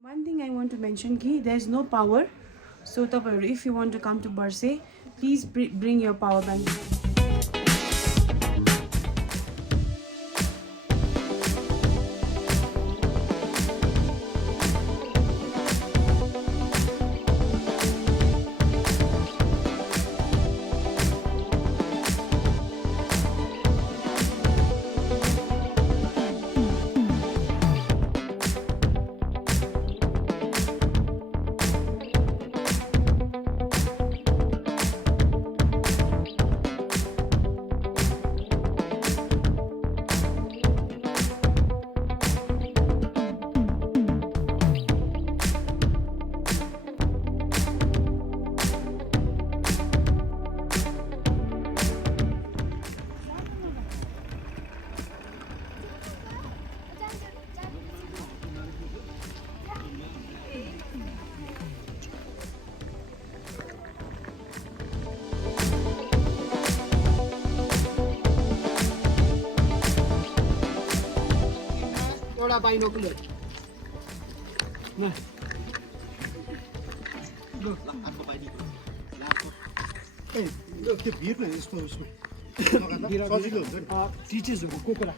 One thing I want to mention ki there is no power. So if you want to come to Barsey, please bring your power bank. Binocular. Hey, look, the beer is supposed to. Teachers will cook it.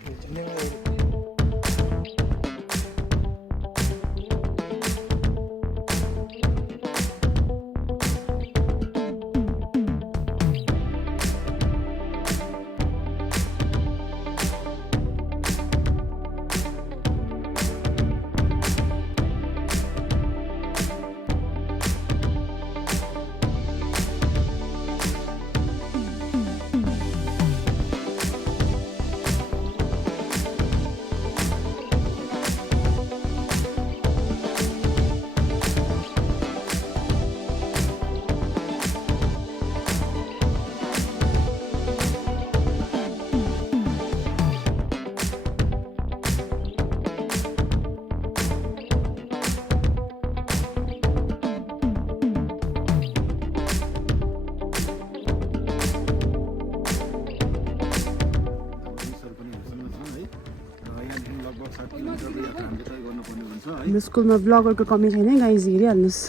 हाम्रो स्कुलमा ब्लगरको कमी छैन guys, हेरिहाल्नुहोस्,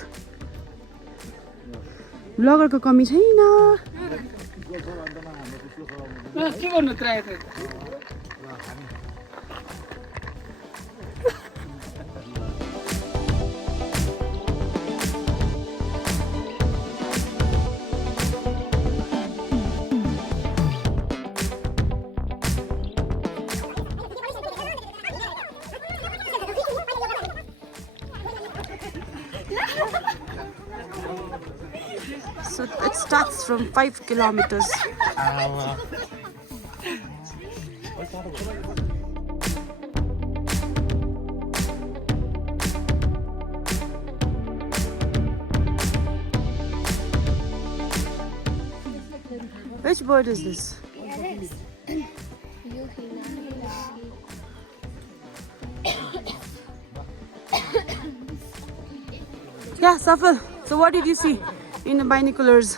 ब्लगरको कमी छैन। के गर्नु try So it starts from 5 kilometers. Which bird is this? Yeah, Safal. So what did you see in the binoculars?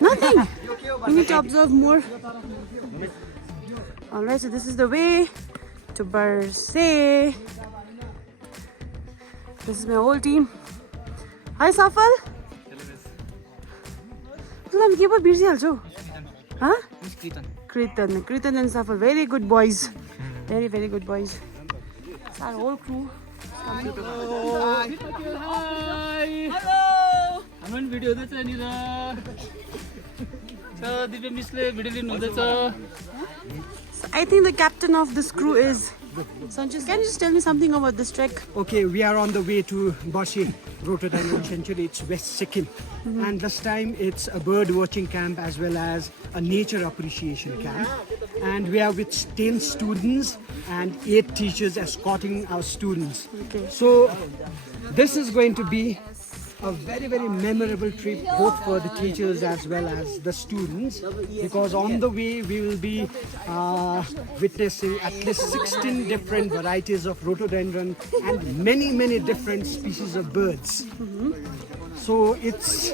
Nothing. We need to observe more. Alright, so this is the way to Barsey. This is my whole team. Hi, Safal. I'm keep busy also. Huh? Kritan and Safal. Very good boys. Very, very good boys. It's our whole crew. Hello. हाम्रो video हुँदैछ यहाँनिर दिव्य मिसले video लिनु हुँदैछ। I think the captain of this crew is Sanchez. Can you just tell me something about this trek? Okay, we are on the way to Barsey, Rhododendron Sanctuary. It's West Sikkim. And this time it's a bird watching camp as well as a nature appreciation camp. And we are with 10 students and 8 teachers escorting our students. Okay. So this is going to be a very, very memorable trip both for the teachers as well as the students, because on the way we will be witnessing at least 16 different varieties of rhododendron and many different species of birds. So it's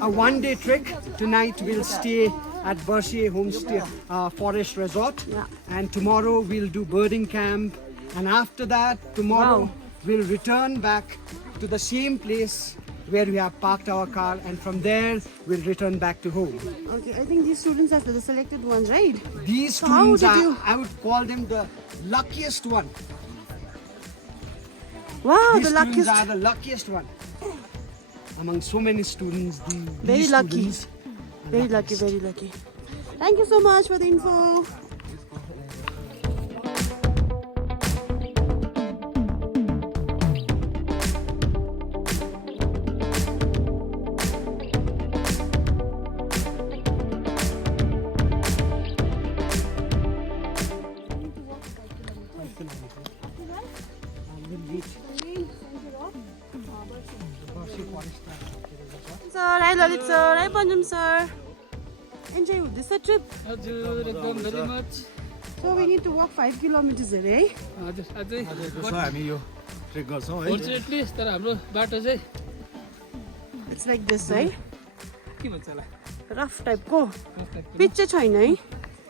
a one-day trek. Tonight we'll stay at Barsey Homestay Forest Resort, and tomorrow we'll do birding camp And after that, tomorrow, Wow. we'll return back to the same place where we have parked our car, and from there, we'll return back to home. Okay, I think these students are the selected ones, right? These So how students did are, you- I would call them the luckiest one. Wow, These the students luckiest. are the luckiest one. Among so many students, Very these lucky. students are Very lucky, very lucky. Thank you so much for the info. Sir, hi Lalit sir, hi Panjam sir. Enjoy this trip. हजुर एकदम very much So we need to walk 5 kilometers away. हजुर अझै जस्तो हामी यो track गर्छौँ है fortunately तर हाम्रो बाटो चाहिँ It's like this, right? के भन्छ होला Rough type को. Pitch चाहिँ छैन है.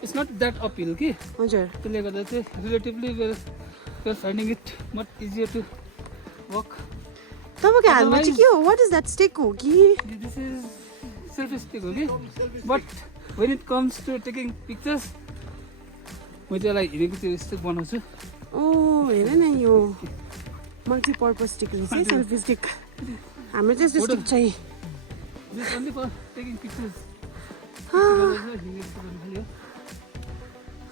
इट्स नट द्याट अपहिल कि हजुर. त्यसले गर्दा चाहिँ relatively we're finding it much easier to work तपाईँको हातमा चाहिँ के हो? What is that stick हो कि? दिस इज सेल्फ स्टिक हो कि but when it comes to taking pictures म चाहिँ यसलाई हिँडेको त्यो स्टिक बनाउँछु Oh, हेर न यो मल्टिपर्पज स्टिक रहेछ है, सेल्फी स्टिक. हाम्रो चाहिँ यस्तो स्टिक चाहिँ. This only for taking pictures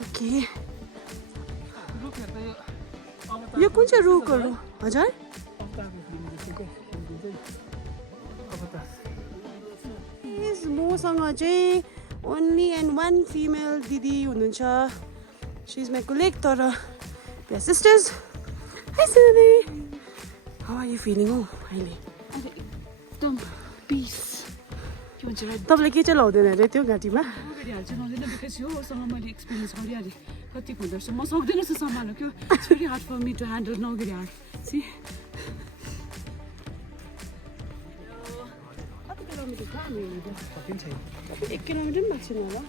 okay. रुखहरू त यो यो कुन चाहिँ रुखहरू? हजुर? Yes, मसँग चाहिँ only and one female दिदी हुनुहुन्छ. She is my colleague तर we are sisters. Hi Sunny. How are you feeling? Oh, अहिले. एकदम पिस के भन्छ तपाईँले के चाहिँ लाउँदैन अरे त्यो घाँटीमा? गरिहाल्छु नदिन बिकज योसँग मैले एक्सपिरियन्स गरिहालेँ कति हुँदो रहेछ म सक्दैन रहेछ सम्हाल्नु क्या it's very hard for me to handle नगरिहाल सी कति किलोमिटर छ हामी हिँड्दा? 1 किलोमिटर पनि भएको छैन होला.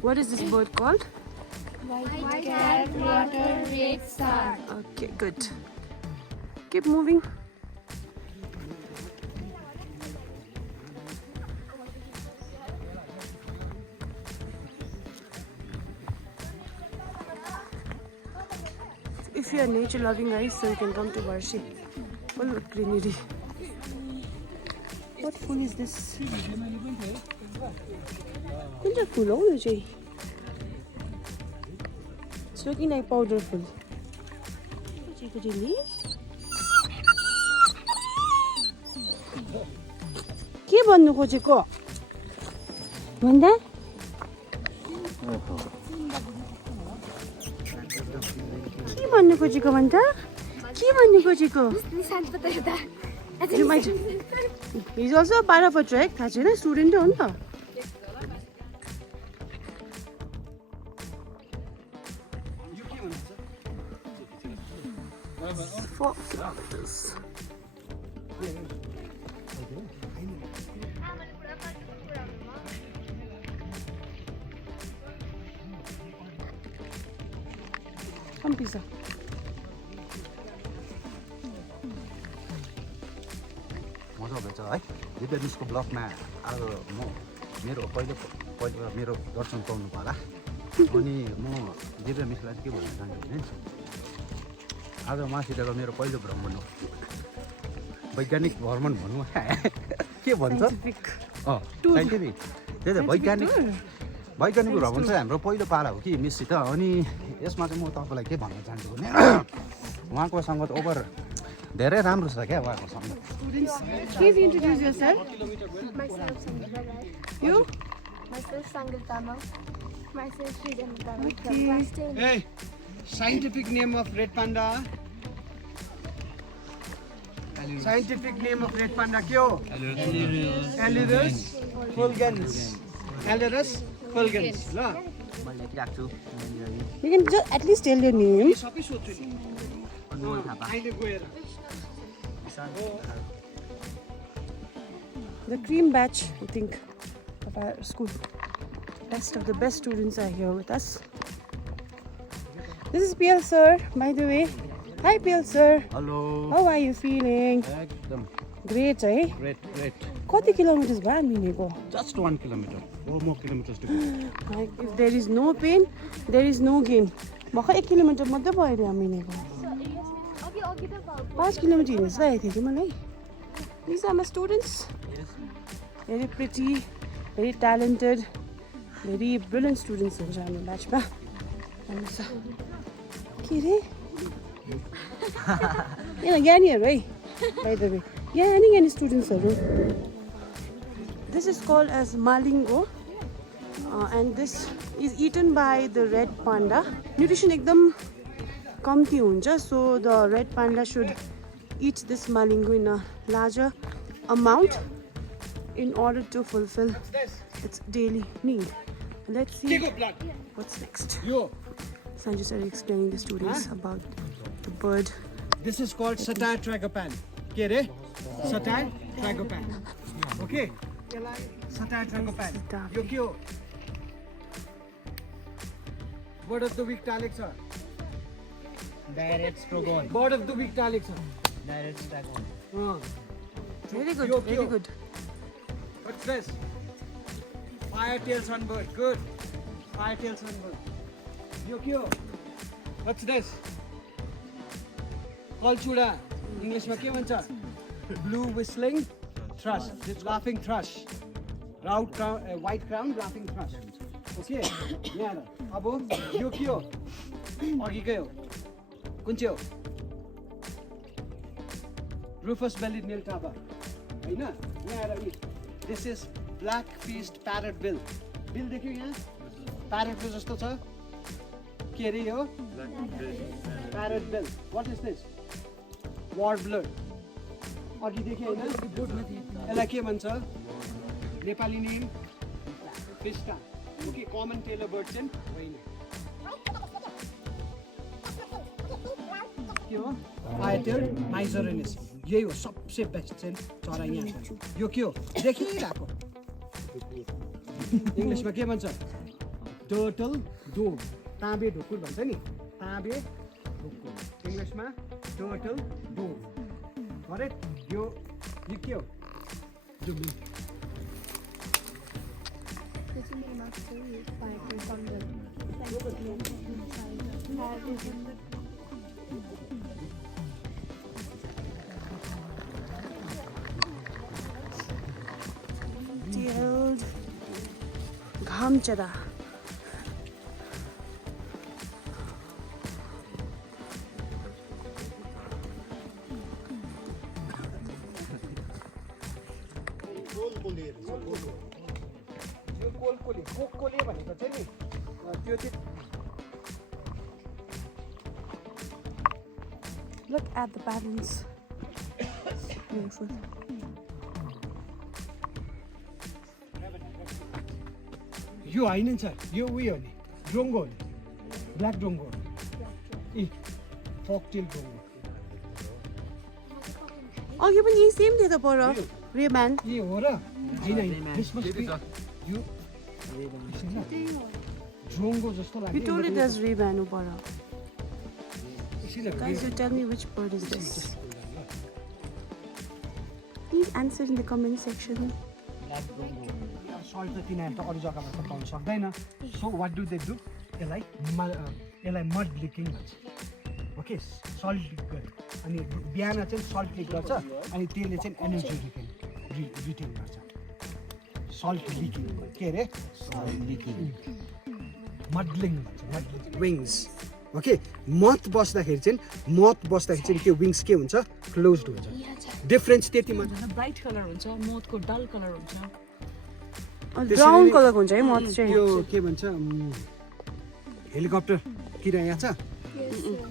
What is this bird called? White cat, water, red sun. Okay, good. Keep moving. If you are nature loving guys, so you can come to Barsey. Full of greenery. What food is this? कुन चाहिँ full हो यो चाहिँ? It's looking like powder full. के भन्नु खोजेको? भन्दा? के भन्नु खोजेको भन्दा? के भन्नु खोजेको? He's also a part of a trek. थाहा छैन, स्टुडेन्ट हो नि त. Four kilometers. Some pizza. मजा हुँदैछ है दिव्य न्युजको ब्लगमा आज म मेरो पहिलो मेरो दर्शन पाउनु होला अनि म दिव्य मिसलाई के भन्न चाहन्छु भने आज उहाँसितको मेरो पहिलो भ्रमण हो वैज्ञानिक भ्रमण भनौँ के भन्छ साइन्टिफिक त्यही त वैज्ञानिक भ्रमण चाहिँ हाम्रो पहिलो पाला हो कि मिससित अनि यसमा चाहिँ म तपाईँलाई के भन्न चाहन्छु भने उहाँको सङ्गत ओभर धेरै राम्रो छ क्या उहाँको सङ्गत. Please introduce yourself. Myself, Sangeeta Rai. You? Myself, Sangeeta Tamang. Myself, Sridhar Tamang. Okay. From class 10. Hey, scientific name of red panda. Scientific name of red panda kyo? Alirus fulgens. Alirus fulgens. La. You can just at least tell your name. अहिले गएर The cream batch, I think, of our school. Best of the best students are here with us. This is PL sir, by the way. Hi PL sir. Hello How are you feeling? एकदम Great, eh? Great great कति kilometres भयो हिँडेको? Just 1 kilometre 4 more kilometers to go. Like, if there is no pain, there is no gain. भर्खर 1 kilometre मात्रै भयो अरे हामी हिँडेको. 5 किलोमिटर हिँड्नु चाहिँ थियो कि मलाई. These are my students. Very pretty, very talented, very brilliant students हुन्छ हाम्रो ब्याचमा. के रे? ज्ञानीहरू है, by the way. ज्ञानी स्टुडेन्ट्सहरू. This is called as malingo, and this is eaten by the red panda. Nutrition एकदम कम्ती हुन्छ, so the red panda should eat this malingo in a larger amount in order to fulfill its daily need. Let's see what's next. Yo, Sanju sir explaining the students about the bird. this is called satire tragopan. के रे? Satire tragopan. Okay. Satire tragopan. यो के हो? Word of the week Alex sir. Direct Strogon. Word of the week Alex sir. Direct Strogon. Very good, Yo, very yo. good. What's this? Fire-tailed sunbird. Good. Fire-tailed sunbird. Yo, kyo? What's this? Kalchuda. English ma ke bhancha? Blue whistling thrush. It's laughing thrush. White crown laughing thrush. Okay. यहाँ अब यो के हो? अघिकै हो. कुन चाहिँ हो? Rufous bellied nail taba. हैन? यहाँ This is black-faced parrot bill. Bill देख्यो यहाँ? Parrot को जस्तो छ? के रे यो? Parrot bill. What is this? Warbler. अघि देख्यो हैन? यसलाई के भन्छ? Nepali name fiesta. ओके, कमन टेलर बर्ड चाहिँ होइन. के हो? Fire-tailed Myzornis. यही हो सबसे बेस्ट चाहिँ चरा यहाँ छ. यो के हो? देखिरहेको. इङ्ग्लिसमा के भन्छ? टर्टल डोभ. ताँबे ढुकुर भन्छ नि. ताँबे ढुकुर. इङ्ग्लिसमा टर्टल डोभ. करेक्ट? यो के हो? जुम्ली. Tailed घामचरा. यो कोलकोले भनेको चाहिँ नि त्यो चाहिँ Look at the patterns. Beautiful. यो होइन नि सर. यो उयो हो नि. ड्रोङ्गो हो नि. ब्ल्याक ड्रोङ्गो. ए फकटेल ड्रोङ्गो. अघि पनि यही सेम थियो त पर रेब्यान. ए हो र? होइन. This must be यो ड्रोङ्गो जस्तो You लाग्यो. told it as reban पर. एकछिन हेर. Guys, you tell me which bird is this. Please answer in the comment section. Salt त तिनीहरू त अरू जग्गामा त पाउनु सक्दैन. सो वाट डु दे डु? यसलाई मड लिकिङ भन्छ. ओके, सल्ट लिक गर्छ. अनि बिहान चाहिँ सल्ट लिक गर्छ अनि त्यसले चाहिँ एनर्जी रिटेन गर्छ. सल्ट लिकिङ के अरे? मडलिङ भन्छ. विङ्स. ओके, मत बस्दाखेरि चाहिँ त्यो विङ्स के हुन्छ? क्लोज्ड हुन्छ. डिफरेन्स त्यति मात्र. ब्राइट कलर हुन्छ, मोथको डल कलर हुन्छ. ब्राउन कलरको हुन्छ है मत चाहिँ. त्यो के भन्छ? हेलिकप्टर किरा यहाँ छ?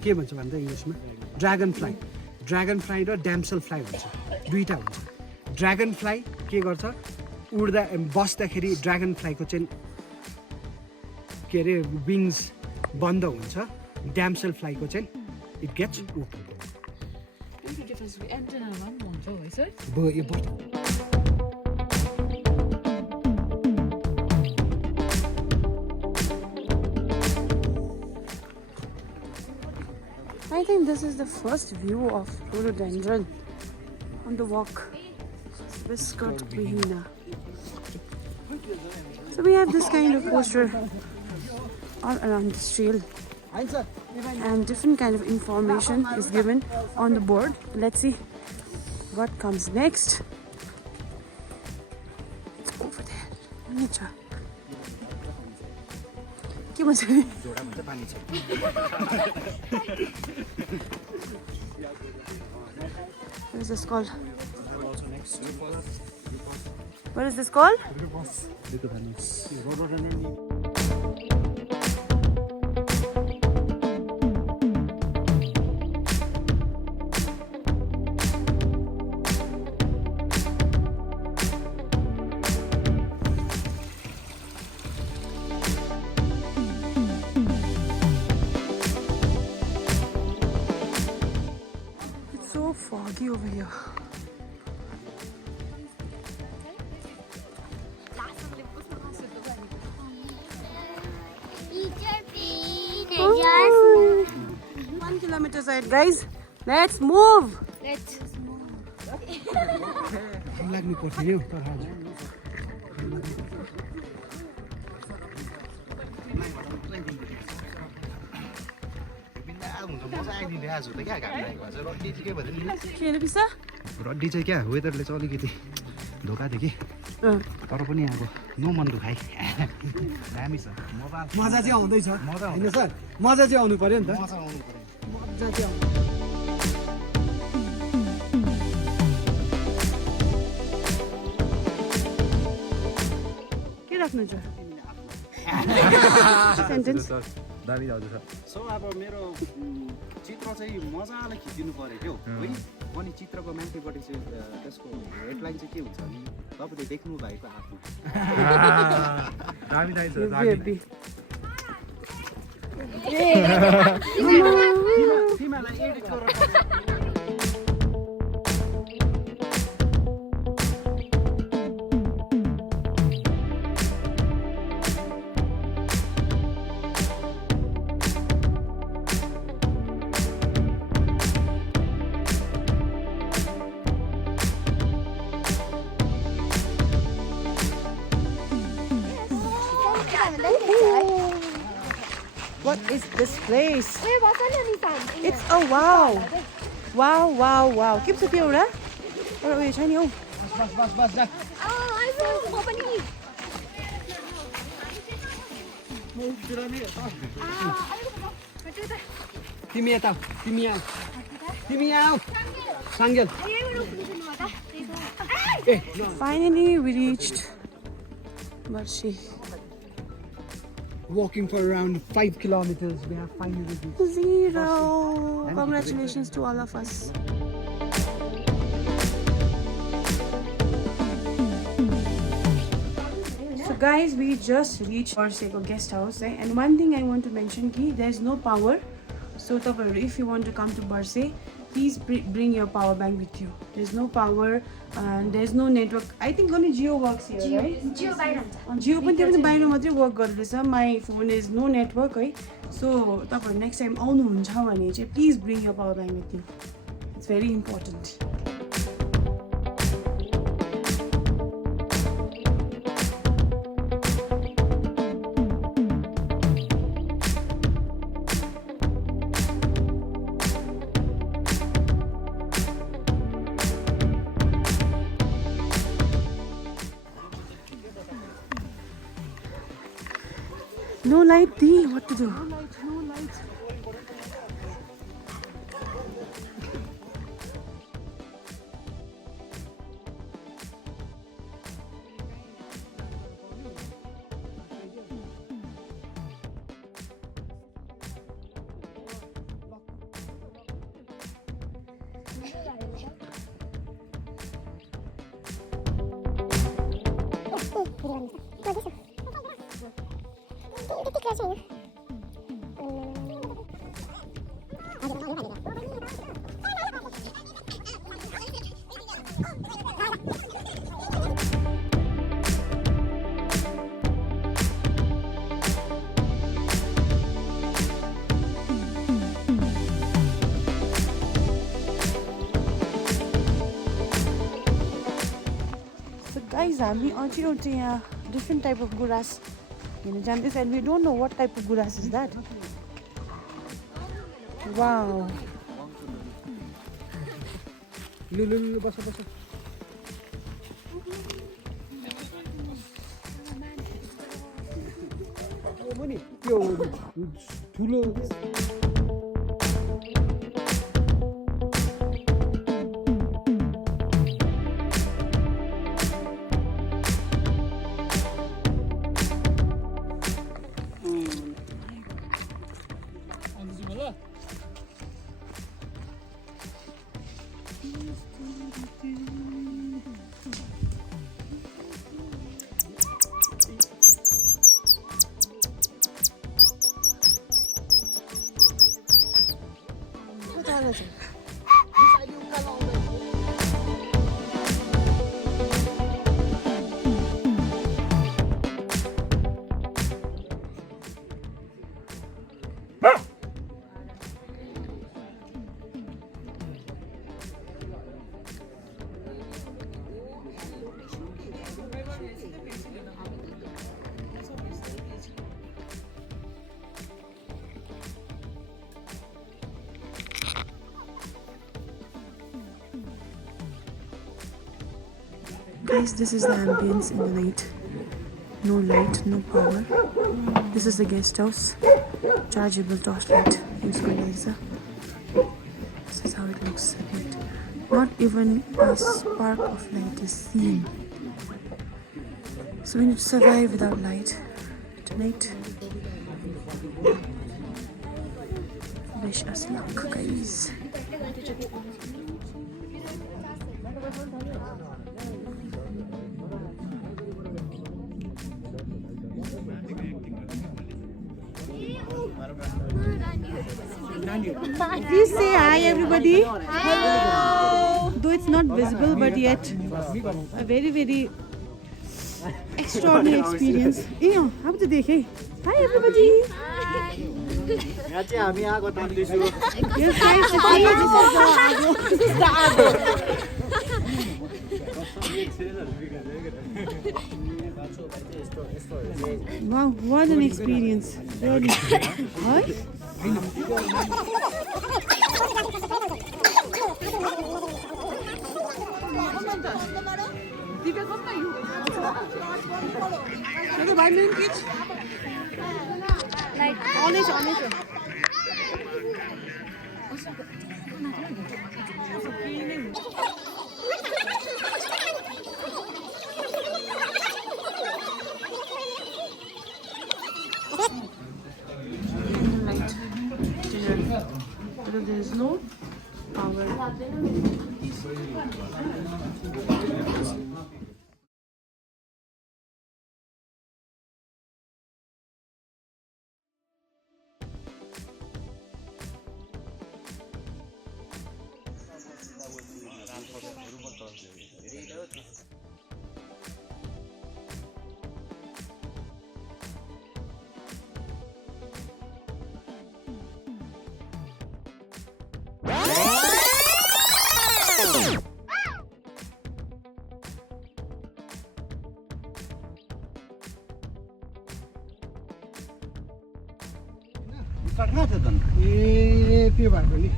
के भन्छ भन्दा इङ्ग्लिसमा? ड्रागन फ्लाई र ड्याम्सल फ्लाई हुन्छ. दुईटा हुन्छ. ड्रागन फ्लाई के गर्छ? उड्दा बस्दाखेरि ड्रागन फ्लाईको चाहिँ के अरे विङ्स बन्द हुन्छ. ड्याम्सल फ्लाईको चाहिँ इट गेट्स ओपन. त्यसको एन्टेनामा पनि हुन्छ है sir yo but I think this is the first view of rhododendron on the walk. Whiskered Bahina. So we have this kind of poster all around this trail, and different kind of information is given on the board. Let's see what comes next. It's over there. Nature. के भन्छ नि? What is this called? What is this called? It's so foggy over here. Oh, 1 kilometer side, guys. Let's move. Let's move. लाग्नु पर्छ नि तर रड्डी चाहिँ क्या वेदरले चाहिँ अलिकति धोका थियो कि तर पनि अब नो मन दुखाइ दामी छ मजा चाहिँ आउँदैछ हैन सर मजा चाहिँ आउनु पर्यो नि त मजा चाहिँ आउनु के राख्नुहुन्छ सेन्टेन्स दामी आउँदैछ सो अब मेरो चित्र चाहिँ मजाले खिचिनु पऱ्यो क्या है अनि चित्रको माथिपट्टि चाहिँ त्यसको हेडलाइन चाहिँ के हुन्छ भने तपाईँले देख्नु भएको आफू दामी दामी छ तिमीलाई एडिट गरेर What is this place? It's a wow. Wow, wow, wow. Keep the camera. Oh, wait, shiny. Oh. बस जा तिमी यता तिमी आऊ साङ्गेल Finally, we reached Barsey. walking for around 5 kilometers we have finally reached 0. Congratulations to all of us. So guys, we just reached Barsey guest house, and one thing I want to mention ki there's no power. So if you want to come to Barsey, please bring your power bank with you. There's no power and there's no network. I think only Jio works here, right? Jio बाहिर हुन्छ Jio पनि त्यो पनि बाहिर मात्रै work गर्दैछ. My phone is no network है. So तपाईहरु next time आउनुहुन्छ भने चाहिँ please bring your power bank with you. It's very important. No light, Dee. What to do? No light, no light. Guys, हामी अझै एउटा यहाँ different type of गुराँस हेर्न जाँदैछ and we don't know what type of Guras is that. Wow. लु बस नि त्यो ठुलो Guys, this is the ambience in the night. No light, no power. This is the guest house. Chargeable torchlight. Use This is how it looks at night. Not even a spark of light is seen. So we need to survive without light tonight. Wish us luck, guys. Please say hi, everybody. Hello. Though it's not visible, but yet a very, very extraordinary experience. Yeah, how to dekhe? Hi, everybody. Yes, guys, this is the Ago. Wow, what an experience. Really. Hi. There is no power. कहाँ थियो त ए त्यो भएको नि